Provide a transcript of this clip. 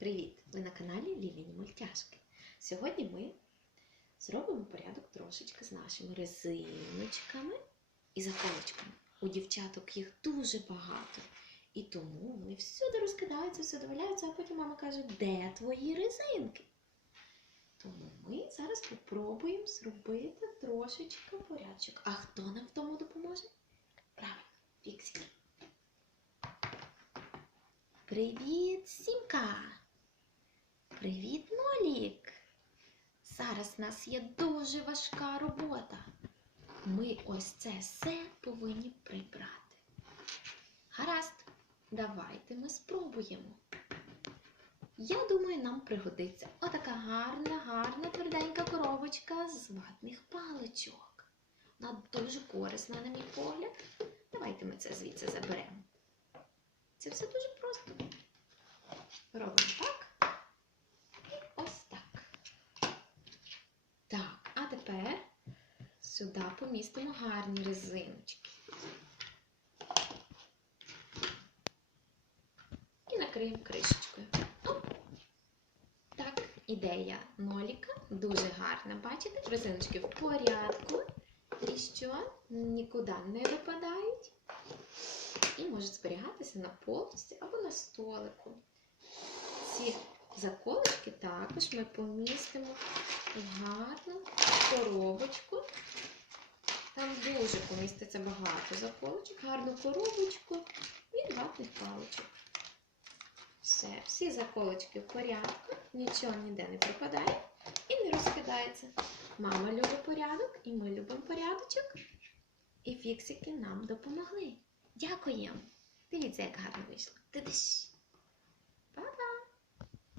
Привіт! Ви на каналі Ліліні Мультяшки. Сьогодні ми зробимо порядок трошечки з нашими резиночками і заколочками. У дівчаток їх дуже багато. І тому вони всюди розкидаються, всюди валяються, а потім мама каже, де твої резинки? Тому ми зараз попробуємо зробити трошечки порядочок. А хто нам в тому допоможе? Правильно, Фіксі. Привіт, Сімка! Привіт, Нолік! Зараз в нас є дуже важка робота. Ми ось це все повинні прибрати. Гаразд, давайте ми спробуємо. Я думаю, нам пригодиться отака гарна, гарна тверденька коробочка з ватних паличок. Вона дуже корисна, на мій погляд. Давайте ми це звідси заберемо. Це все дуже просто. Робимо так. І ось так. Так, а тепер сюди помістимо гарні резиночки. І накриємо кришечкою. Так, ідея ноліка дуже гарна. Бачите? Резиночки в порядку. І що? Нікуди не випадають і можуть зберігатися на полці або на столику. Ці заколочки також ми помістимо в гарну коробочку. Там дуже поміститься багато заколочок, гарну коробочку від ватних паличок. Все, всі заколочки в порядку, нічого ніде не пропадає і не розкидається. Мама любить порядок, і ми любимо порядочок. І фіксики нам допомогли. Дякуємо. Дивіться, як гарно вийшло. Ти-диш.